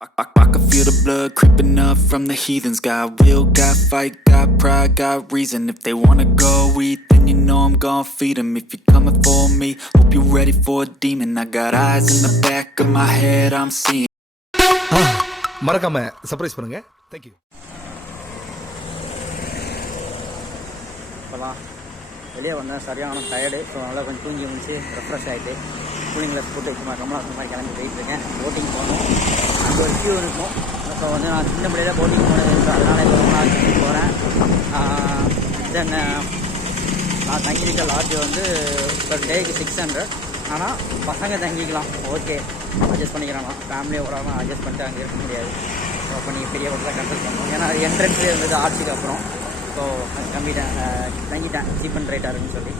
I can feel the blood creeping up from the heathens. Got will, got fight, got pride, got reason. If they wanna go eat, then you know I'm gon' feed them. If you're coming for me, hope you're ready for a demon. I got eyes in the back of my head, I'm seeing. மறக்காம surprise பண்ணுங்க. Thank you. இப்போலாம் வெளியே வந்தேன், சரியான tired. So நல்லா கொஞ்சம் தூங்கி முடிச்சு ரெஃப்ரெஷ் ஆகிட்டு கூலிங் கிளாஸ் போட்டு சும்மா ரொம்ப மாதிரி கிளம்பி போயிட்டு இருக்கேன். போட்டிங் போகணும், அங்கே ஒரு கியூ இருக்கும். ஸோ வந்து நான் சின்ன பிள்ளையில போட்டிங் போனது, அதனால் இப்போ ரொம்ப நாள் போகிறேன். தென் நான் தங்கியிருக்க லாட்ஜ் வந்து ஒரு டேக்கு 600. ஆனால் பசங்க தங்கிக்கலாம், ஓகே அட்ஜஸ்ட் பண்ணிக்கிறாங்க. ஃபேமிலியை விடாமல் அட்ஜஸ்ட் பண்ணிட்டு அங்கே இருக்க முடியாது. ஸோ அப்போ நீங்கள் பெரிய ஹோட்டலாக கன்சல்ட் பண்ணணும். ஏன்னா என்ட்ரன்ஸ்லேயே இருந்தது ஆட்சிக்கு அப்புறம். ஸோ அது தங்கிட்டேன் சீப் அண்ட் ரைட்டாக இருக்குன்னு சொல்லி.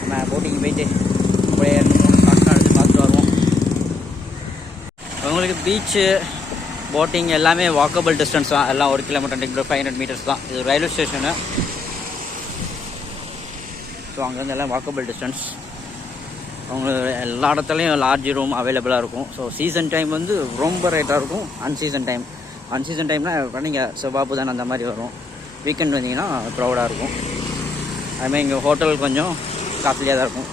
நம்ம போட்டிங் போயிட்டு அப்படியே ஸ்டார்ட் எடுத்து பார்த்துட்டு வருவோம். உங்களுக்கு பீச்சு போட்டிங் எல்லாமே வாக்கபிள் டிஸ்டன்ஸ் தான். எல்லாம் 1 கிலோமீட்டர் 500 மீட்டர்ஸ் தான். இது ரயில்வே ஸ்டேஷனு. ஸோ அங்கேருந்து எல்லாம் வாக்கபிள் டிஸ்டன்ஸ். உங்களுக்கு எல்லா இடத்துலையும் லார்ஜ் ரூம் அவைலபிளாக இருக்கும். ஸோ சீசன் டைம் வந்து ரொம்ப ரேட்டாக இருக்கும். அன்சீசன் டைம்னால் நீங்கள் செவ்வாய் புதன் அந்த மாதிரி வரும். வீக்கெண்ட் வந்தீங்கன்னா க்ரௌடாக இருக்கும். அதுமாதிரி இங்கே ஹோட்டல் கொஞ்சம் காஸ்ட்லியாக தான் இருக்கும்,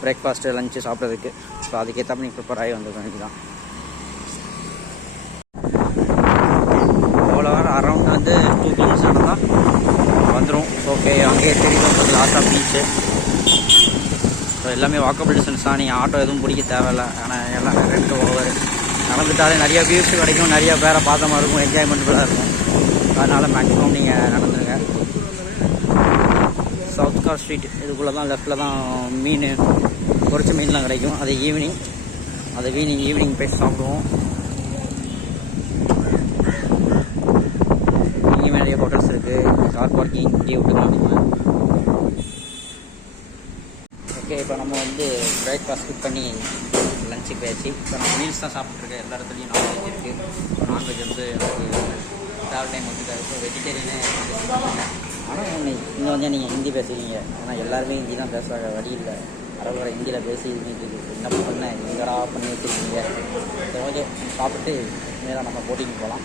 பிரேக்ஃபாஸ்ட்டு லஞ்சு சாப்பிட்றதுக்கு. ஸோ அதுக்கேற்ற நீங்கள் ப்ரிப்பேர் ஆகி வந்துருக்க வேண்டியதான். அவ்வளோ அரௌண்ட் வந்து 2 கிலோமீட்டர்ஸ் தான் வந்துடும். ஓகே, அங்கேயே தெரியும் லாஸ்ட் ஆஃப் பீச்சு. ஸோ எல்லாமே வாக்கபிள் டிஸ்டன்ஸ் தான். நீங்கள் ஆட்டோ எதுவும் பிடிக்க தேவையில்லை. ஆனால் எல்லாமே ரெண்டு ஓவர் நடந்துட்டாலே நிறையா வியூஸ் கிடைக்கும், நிறையா பேரை பார்த்த மாதிரி இருக்கும், என்ஜாய்மெண்ட்ஃபுல்லாக இருக்கும். அதனால் மேக்ஸிமம் நீங்கள் நடந்துருங்க. சவுத் கார் ஸ்ட்ரீட் இதுக்குள்ளே தான், லெஃப்டில் தான் மீன், பொரிச்ச மீன்லாம் கிடைக்கும். அது ஈவினிங் போய் சாப்பிடுவோம். இங்கேயுமே நிறைய ஹோட்டல்ஸ் இருக்குது, கார் பார்க்கிங் இங்கேயே விட்டுக்கலாம் நீங்கள். ஓகே, இப்போ நம்ம வந்து பிரேக்ஃபாஸ்ட் குக் பண்ணி லஞ்சுக்கு போயாச்சு. இப்போ நம்ம மீல்ஸ் தான் சாப்பிட்ருக்கேன். எல்லா இடத்துலையும் நான்வெஜ் இருக்குது. ஸோ நான்வெஜ் வந்து எனக்கு ட்ராவல் டைம் வந்துருக்காரு. ஸோ வெஜிடேரியனே ஆனால் இங்கே வந்து நீங்கள் ஹிந்தி பேசுகிறீங்க. ஆனால் எல்லாருமே ஹிந்தி தான் பேசுகிறாங்க, வழி இல்லை. அரவரை ஹிந்தியில் பேசி என்ன பண்ண எங்கடா பண்ணி வச்சுருக்கீங்க. சரி, ஓகே சாப்பிட்டு நேராக நம்ம போட்டிங் போகலாம்.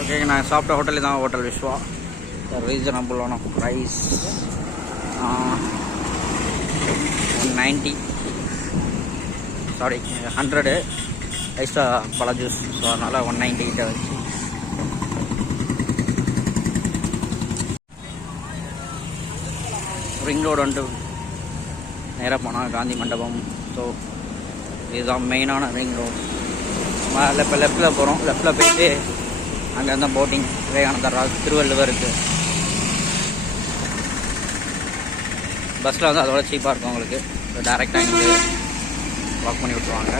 ஓகே, நான் சாப்பிட்ட ஹோட்டல் தான், ஹோட்டல் விஸ்வா. ரீசனபுளான ப்ரைஸ் 190, சாரி 100 எக்ஸ்ட்ரா பழ ஜூஸ். ஸோ அதனால் 190 கிட்ட வச்சு. ரிங் ரோடு வந்துட்டு நேராக போனால் காந்தி மண்டபம். ஸோ இதுதான் மெயினான ரிங் ரோடு. நம்ம இப்போ லெஃப்டில் போகிறோம். லெஃப்டில் போயிட்டு அங்கே இருந்தால் போட்டிங் விவேகானந்தர் ராஜ் திருவள்ளுவர் இருக்குது. பஸ்ஸில் வந்து அதோட சீப்பாக இருக்கும் உங்களுக்கு. ஸோ டேரெக்டாக இங்கே வாக் பண்ணி விட்ருவாங்க.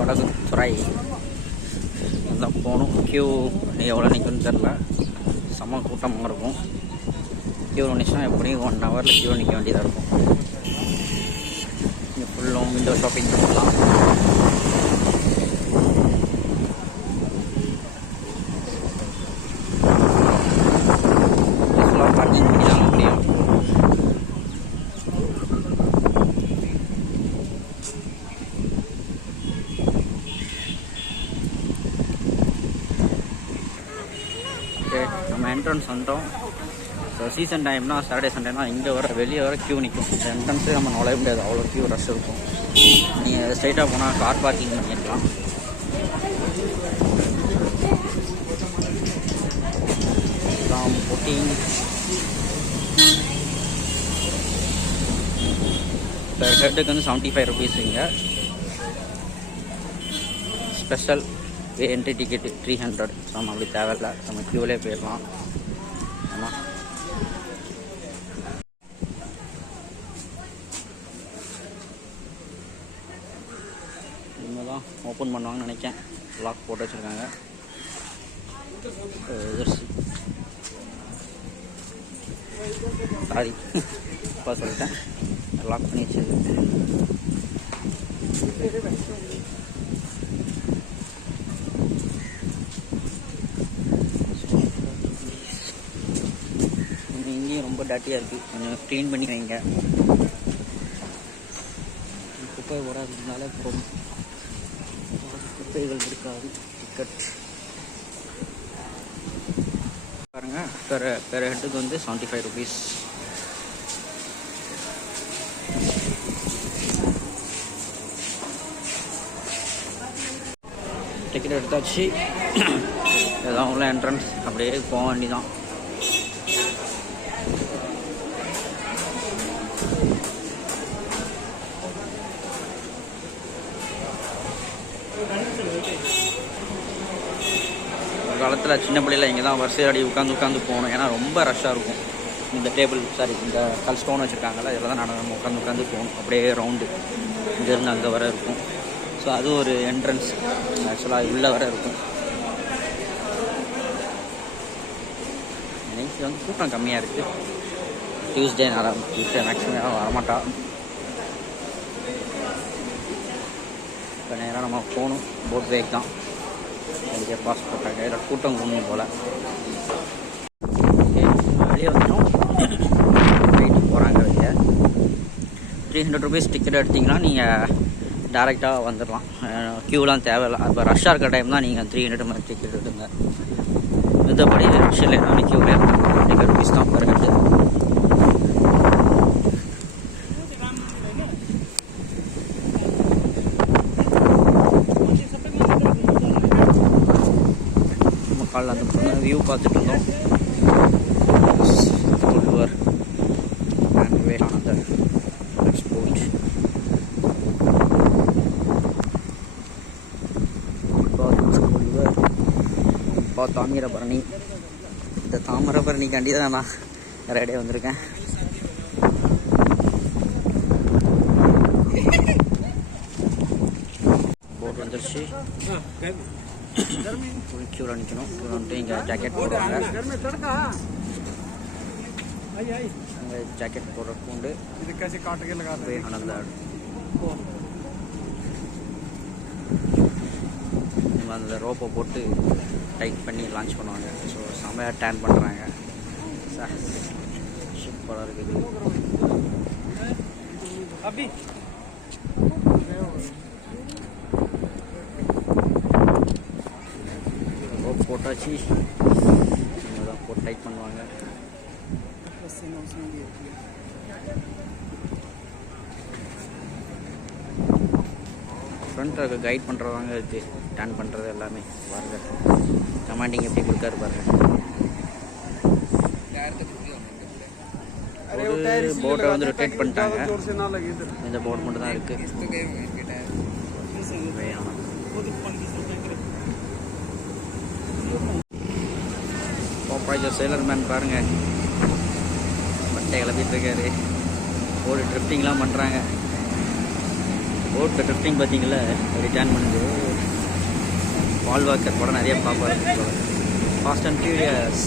வடகுத்துறை தான் போகணும். க்யூ எவ்வளோ நிற்குன்னு தெரில, செம்ம கூட்டமாக இருக்கும். கியூ நிமிஷம் எப்படியும் 1 ஹவரில் கியூ நிற்க வேண்டியதாக இருக்கும். இங்கே ஃபுல்லும் விண்டோ ஷாப்பிங் பண்ணலாம். ஃபுல்லாக பார்க்கிங் பண்ணி தான் முடியும். ஓகே, நம்ம என்ட்ரன்ஸ் வந்துட்டோம். ஸோ சீசன் டைம்னா, சாட்டர்டே சண்டேனா இங்கே வெளியே வர க்யூ நிற்கும். என்ட்ரன்ஸே நம்ம நுழைய முடியாது, அவ்வளோ க்யூ ரஷ் இருக்கும். நீங்கள் ஸ்ட்ரைட்டாக போனால் கார் பார்க்கிங் பண்ணிக்கலாம். போட்டிங் பெர் ஹெட்டுக்கு வந்து 75 ருபீஸ். இங்கே ஸ்பெஷல் என்ட்ரி டிக்கெட்டு 300. நம்ம அப்படி தேவையில்லை, நம்ம க்யூவிலே போயிடலாம். ஆமாம், இனிமேல் தான் ஓப்பன் பண்ணுவாங்கன்னு நினைக்கிறேன். லாக் போட்டு வச்சுருக்காங்க. சாரி இப்போ சொல்லிட்டேன், லாக் பண்ணி வச்சு. இங்கேயும் ரொம்ப டாட்டியாக இருக்குது, கொஞ்சம் க்ளீன் பண்ணி வைங்க. குப்பை வராதுனால குப்பைகள் இருக்காது. டிக்கெட் பாருங்கள், பெர் ஹெட்டுக்கு வந்து 75 rupees. டிக்கெட் எடுத்தாச்சு. இதுதான் உள்ள என்ட்ரன்ஸ், அப்படியே போக வேண்டியதான். ஒரு காலத்தில் சின்ன பிள்ளையில் இங்கே தான் வரிசையாடி உட்காந்து போகணும், ஏன்னா ரொம்ப ரஷ்ஷாக இருக்கும். இந்த டேபிள் இந்த கல் ஸ்டோன் வச்சுருக்காங்கல்ல, இதில் தான் நம்ம உட்காந்து போகணும். அப்படியே ரவுண்டு இங்கேருந்து அங்கே வர இருக்கும். ஸோ அது ஒரு என்ட்ரன்ஸ், ஆக்சுவலாக உள்ளே வர இருக்கும். இன்னைக்கு வந்து கூட்டம் கம்மியாக இருக்குது. டியூஸ்டே மேக்ஸிமம் யாரும் வரமாட்டா. இப்போ நேராக நம்ம போகணும், போட் வேக் தான். அதுக்கே பாஸ் போட்டாங்க, இதில் கூட்டம் ஒன்றும் போல். வெளியே வந்துடும், வெயிட்டிங் போகிறாங்க வெளியே. 300 rupees டிக்கெட் எடுத்திங்கன்னா நீங்கள் டேரெக்டாக வந்துடலாம், க்யூலாம் தேவையில்லை. இப்போ ரஷ்ஷாக இருக்கிற டைம் தான் நீங்கள் 300 மாதிரி டிக்கெட் எடுங்க. மித்தபடி ரஷ் இல்லைன்னா க்யூவே 300 rupees தான் பெர் ஹெட்டு. காலைல அந்த வியூ பார்த்துட்டு இருந்தோம். தாமிரபரணி, இந்த தாமிரபரணிக்காண்டி தான் நான் நேரடியாக வந்திருக்கேன். போட் வந்துருச்சு, க்யூவில் நிற்கணும். வந்துட்டு இங்கே ஜாக்கெட் போடுவாங்க, அங்கே ஜாக்கெட் போடுறதுக்கு உண்டு. அந்த ரோப்பை போட்டு டைட் பண்ணி லான்ச் பண்ணுவாங்க. ஸோ செம்மையாக டேன் பண்ணுறாங்க, சூப்பராக இருக்குது. ரோப் போட்டாச்சு, தான் போட்டு டைட் பண்ணுவாங்க. ஃப்ரண்ட்டில் கைட் பண்ணுறவங்க இது டேன் பண்ணுறது எல்லாமே பாருங்கள். கமாண்டிங் எப்படி கொடுக்காரு பாருங்கள். ஒரு போட்டை வந்து ரொட்டேட் பண்ணிட்டாங்க, இந்த போட் மட்டும் தான் இருக்குது. பாப்பாய்ஜர் சேலர்மேன் பாருங்கள், பட்டை கிளப்பிட்டு இருக்காரு. போட்டு ட்ரிஃப்டிங்லாம் பண்ணுறாங்க. போட்டு ட்ரிஃப்டிங் பார்த்தீங்களா, ரிட்டர்ன் பண்ணுது. பால் வாக்கர் படம் நிறைய பார்ப்பாரு. Fast and furious.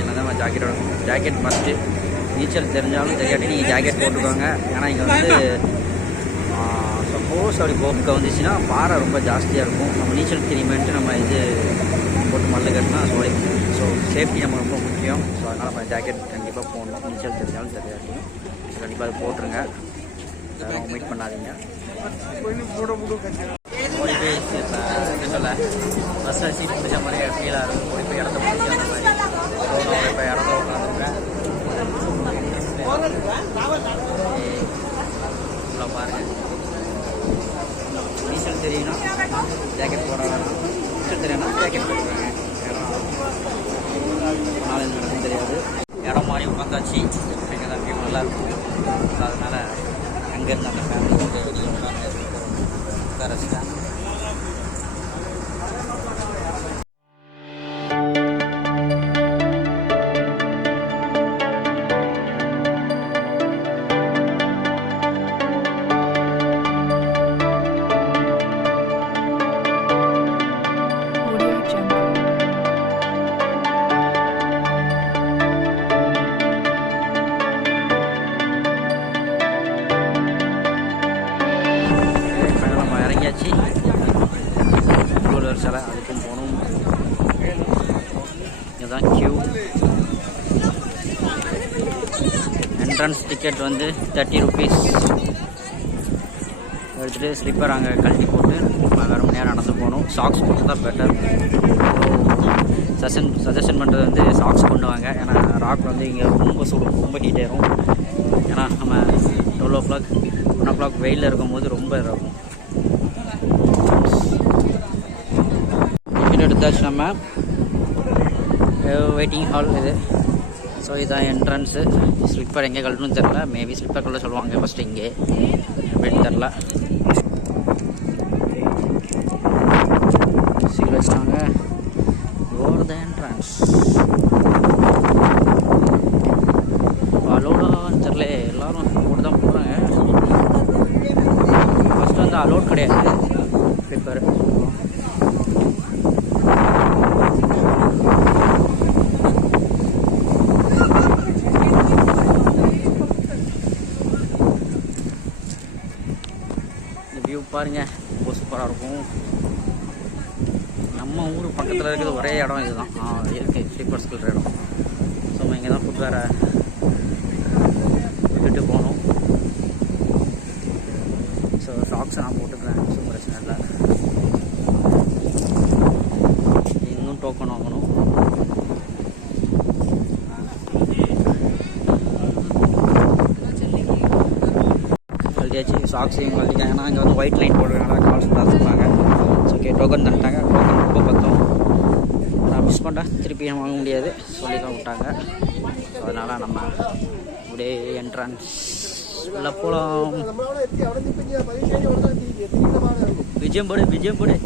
என்னதான் ஜாக்கெட் மஸ்ட்டு. நீச்சல் தெரிஞ்சாலும் தெரியாட்டி நீங்கள் ஜாக்கெட் போட்டுக்கோங்க. ஏன்னா இங்கே வந்து சப்போஸ் அப்படி போக்க வந்துச்சுன்னா பாறை ரொம்ப ஜாஸ்தியாக இருக்கும். நம்ம நீச்சல் தெரியுமேன்ட்டு நம்ம இது போட்டு மல்ல கட்டினா சோழி. ஸோ சேஃப்டி நம்ம ரொம்ப முக்கியம். ஸோ அதனால் நம்ம ஜாக்கெட் கண்டிப்பாக போடணும். நீச்சல் தெரிஞ்சாலும் தெரியாட்டியும் கண்டிப்பாக அதை போட்டுருங்க, ஒமிட் பண்ணாதீங்க. ஓடி போய் இப்போ சொல்ல பஸ்ஸில் சீட் பிடிச்ச மாதிரி ஃபீலாக இருக்கும். ஓடி போய் இடத்த பிடிச்சி அந்த மாதிரி இப்போ இடத்த உட்காந்துருக்கேன். ஃபுல்லாக பாருங்கள். நீச்சல் தெரியும்னா ஜாக்கெட் போட வேணாம், நீச்சல் தெரியும்னா ஜாக்கெட் போட்டுருவாங்க. நாலஞ்சு நடக்கும் தெரியாது. இடம் மாதிரி உட்காந்தாச்சு, இங்கே தான் வியூ நல்லாயிருக்கும். ஸோ அதனால் அங்கேருந்து அந்த ஃபேமிலி வந்து வெளியே உட்கார வச்சுட்டேன். என்ட்ரன்ஸ் டிக்கெட் வந்து 30 ருபீஸ் எடுத்துகிட்டு ஸ்லிப்பர் அங்கே கழட்டி போட்டு அரை மணி நேரம் நடந்து போகணும். சாக்ஸ் போட்டு தான் பெட்டர். சஜஷன் பண்ணுறது வந்து சாக்ஸ் கொண்டு வாங்க. ஏன்னா ராக் வந்து இங்கே ரொம்ப சூடும், ரொம்ப ஹீட் ஆயிரும். ஏன்னா நம்ம 12 o'clock 1 o'clock வெயிலில் இருக்கும்போது ரொம்ப இருக்கும். டிக்கெட் எடுத்தாச்சு. நம்ம வெயிட்டிங் ஹால் இது. ஸோ இதுதான் என்ட்ரன்ஸு. ஸ்லிப்பர் எங்கே கழட்டணும்னு தெரில. மேபி ஸ்லிப்பர் கழட்ட சொல்லுவாங்க ஃபஸ்ட்டு, இங்கே எப்படின்னு தெரில. சீல் வச்சிட்டாங்க. Over the entrance. அலோடான்னு தெரில, எல்லோரும் போட்டு தான் போகிறாங்க. ஃபஸ்ட்டு வந்து அலோட் கிடையாது ஸ்லிப்பர். வியூ பாருங்கள், ரொம்ப சூப்பராக இருக்கும். நம்ம ஊர் பக்கத்தில் இருக்கிறது ஒரே இடம் இதுதான் இருக்குது, ஸ்லீப்பர்ஸ் இருக்கிற இடம். ஸோ நம்ம இங்கே தான் ஃபுட் வேறு விட்டுட்டு போகணும். ஸோ சாக்ஸ் நான் போட்டுக்கிறேன், ஸோ பிரச்சனை இல்லை. இன்னும் டோக்கன் வாங்கணும். கழட்டியாச்சு. சாக்ஸையும் கழட்டிக்காங்க. ஏன்னா இங்கே வந்து ஒயிட் லைன் போடுறதுனால கால்ஸ் தான் சொல்லுவாங்க. ஸோ ஓகே, டோக்கன் தந்துட்டாங்க. டோக்கன் ரொம்ப பத்தம். நான் மிஸ் பண்ணிட்டேன், திருப்பி வாங்க முடியாது சொல்லி தான் விட்டாங்க. ஸோ அதனால் நம்ம அப்படியே என்ட்ரன்ஸ் உள்ள போகலாம். விஜயம் போடு, விஜயம் போடு.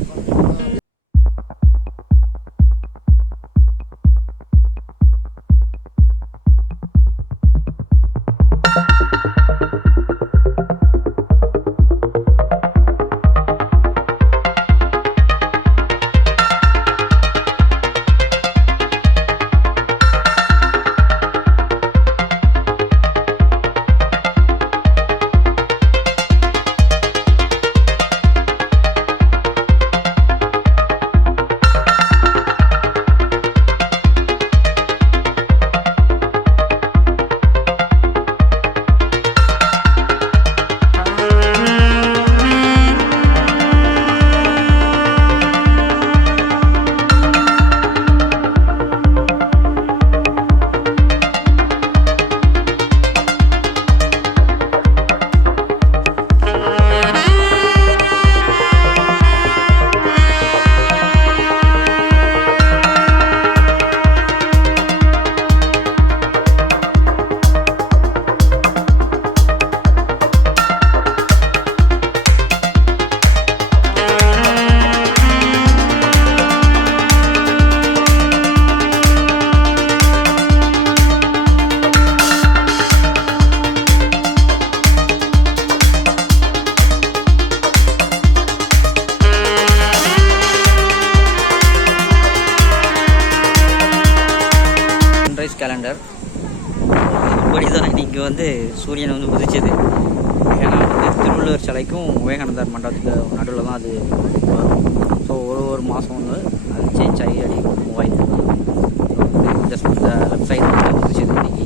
கேலண்டர் இப்படி தான் இன்றைக்கி வந்து சூரியன் வந்து உதிச்சது. ஏன்னா வந்து திருவள்ளுவர் சிலைக்கும் விவேகானந்தர் மண்டபத்துக்கு நடுவில் தான் அது வரும். ஸோ ஒரு மாதம் வந்து அது சேஞ்ச் ஆகி அடி மூவ் ஆகிடும். ஜஸ்ட் லெஃப்ட் சைடு வந்து உதிச்சது இன்றைக்கி.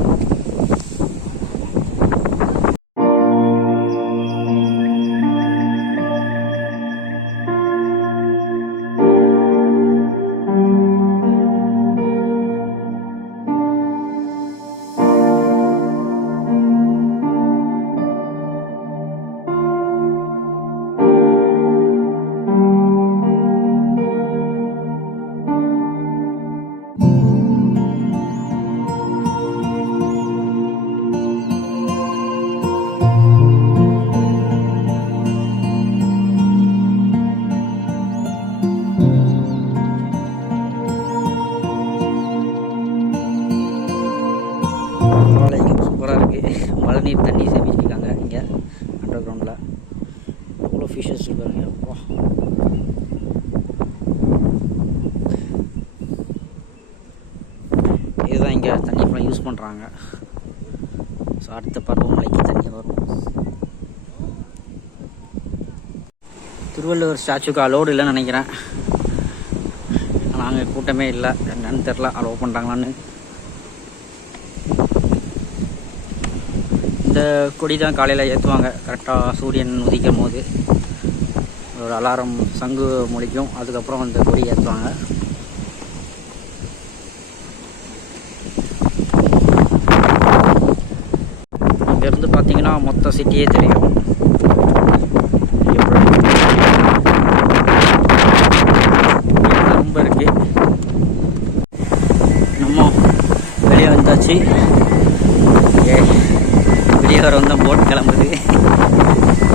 சூப்பராக இருக்குது. மழை நீர் தண்ணி சேமிச்சிருக்காங்க இங்கே அண்டர் கிரவுண்டில். அவ்வளோ ஃபிஷஸ் இருக்காங்க. வா, இதுதான் இங்கே தண்ணி ஃபுல்லாக யூஸ் பண்ணுறாங்க. ஸோ அடுத்த பருவமழைக்கு தண்ணி வரும். திருவள்ளுவர் ஸ்டாச்சுக்கு அலோடு இல்லைன்னு நினைக்கிறேன். நாங்கள் கூட்டமே இல்லை, என்னன்னு தெரில அலோவ் பண்ணுறாங்களான்னு. இந்த கொடி தான் காலையில் ஏற்றுவாங்க. கரெக்டாக சூரியன் உதிக்கும் போது ஒரு அலாரம் சங்கு முழிக்கும். அதுக்கப்புறம் அந்த கொடி ஏற்றுவாங்க. இங்கேருந்து பார்த்தீங்கன்னா மொத்த சிட்டியே தெரியும். ரொம்ப இருக்கு. நம்ம வெளியே வந்தாச்சு. வெளியே வர வந்தால் போட் கிளம்புது.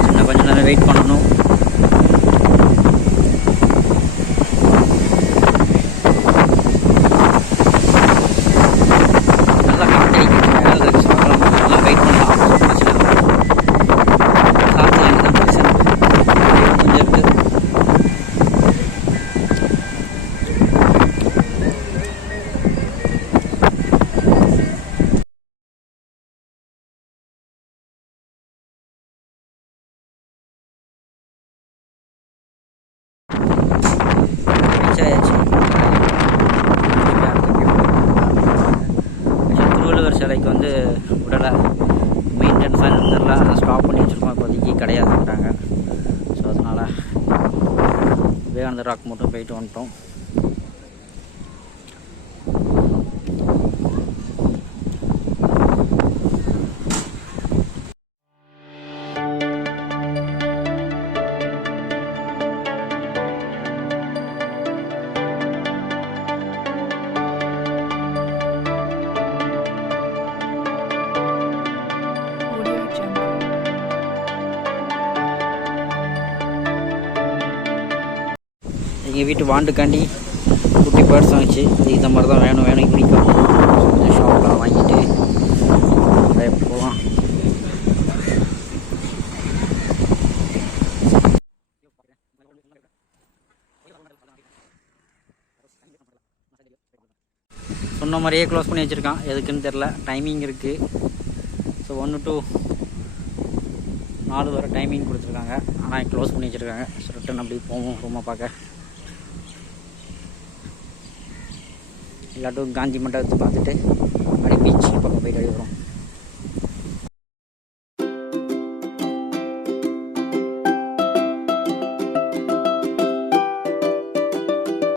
இன்னும் கொஞ்சம் நேரம் வெயிட் பண்ணணும். நல்லா காற்றடிக்குது. நல்லா வெயிட் பண்ணலாம். காற்று எனக்கு தான் பிரச்சனை கொஞ்சம் இருக்குது. திருவள்ளுவர் சிலைக்கு வந்து விடலை, மெயின்டெனன்ஸாக தெரில, அதை ஸ்டாப் பண்ணி வச்சுருக்கோம். இப்போதைக்கு கிடையாதுன்றாங்க. ஸோ அதனால் விவேகானந்தர் ராக் மட்டும் போயிட்டு வந்துட்டோம். எங்கள் வீட்டு வாண்டுக்காண்டி குட்டி பேர்ட்ஸ் வாங்கிச்சு. இந்த மாதிரி தான் வேணும் பிடிக்கும். ஷாப்பில் வாங்கிட்டு போகலாம். சொன்ன மாதிரியே க்ளோஸ் பண்ணி வச்சுருக்கான். எதுக்குன்னு தெரில. டைமிங் இருக்குது. ஸோ 1 to 4 வரை டைமிங் கொடுத்துருக்காங்க. ஆனால் க்ளோஸ் பண்ணி வச்சுருக்காங்க. ஸோ ரிட்டன் அப்படி போவோம் ரூமை பார்க்க. இல்லாட்டும் காந்தி மண்டபத்தை பார்த்துட்டு அப்படியே பீச் பக்கம் போயிட்டு அடிக்கிறோம்.